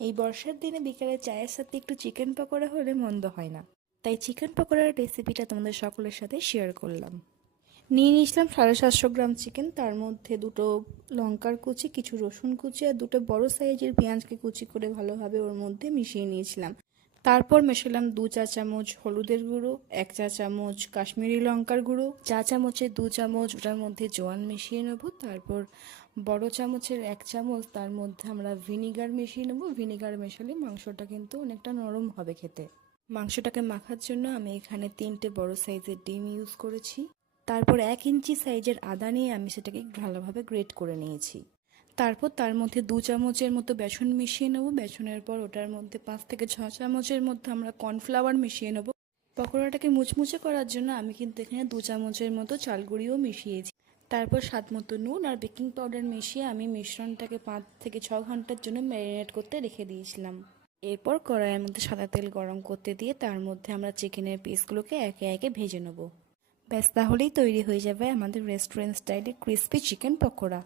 এই বর্ষার দিনে বিকেলে চায়ের সাথে একটু চিকেন পকোড়া হলে মন্দ হয় না। তাই চিকেন পকোড়ার রেসিপিটা তোমাদের সকলের সাথে শেয়ার করলাম। নিয়ে নিয়েছিলাম 750 গ্রাম চিকেন, তার মধ্যে দুটো লঙ্কার কুচি, কিছু রসুন কুচি আর দুটো বড় সাইজের পেঁয়াজকে কুচি করে ভালোভাবে ওর মধ্যে মিশিয়ে নিয়েছিলাম। তারপর মেশালাম 2 চা চামচ হলুদের গুঁড়ো, 1 চা চামচ কাশ্মীরি লঙ্কার গুঁড়ো, চা চামচের 2 চামচ ওটার মধ্যে জোয়ান মিশিয়ে নেব। তারপর বড় চামচের 1 চামচ তার মধ্যে আমরা ভিনিগার মিশিয়ে নেব। ভিনিগার মেশালে মাংসটা কিন্তু অনেকটা নরম হবে খেতে। মাংসটাকে মাখার জন্য আমি এখানে 3টে বড় সাইজের ডিম ইউজ করেছি। তারপর 1 ইঞ্চি সাইজের আদা নিয়ে আমি সেটাকে ভালোভাবে গ্রেট করে নিয়েছি। তারপর তার মধ্যে 2 চামচের মতো বেসন মিশিয়ে নেব। বেসনের পর ওটার মধ্যে 5 থেকে 6 চামচের মধ্যে আমরা কর্নফ্লাওয়ার মিশিয়ে নেব। পকোড়াটাকে মুচমুচে করার জন্য আমি কিন্তু এখানে 2 চামচের মতো চাল গুঁড়িও মিশিয়েছি। তারপর স্বাদ মতো নুন আর বেকিং পাউডার মিশিয়ে আমি মিশ্রণটাকে 5 থেকে 6 ঘন্টার জন্য ম্যারিনেট করতে রেখে দিয়েছিলাম। এরপর কড়াইয়ের মধ্যে সাদা তেল গরম করতে দিয়ে তার মধ্যে আমরা চিকেনের পিসগুলোকে একে একে ভেজে নেব। ব্যাস, তাহলেই তৈরি হয়ে যাবে আমাদের রেস্টুরেন্ট স্টাইলে ক্রিস্পি চিকেন পকোড়া।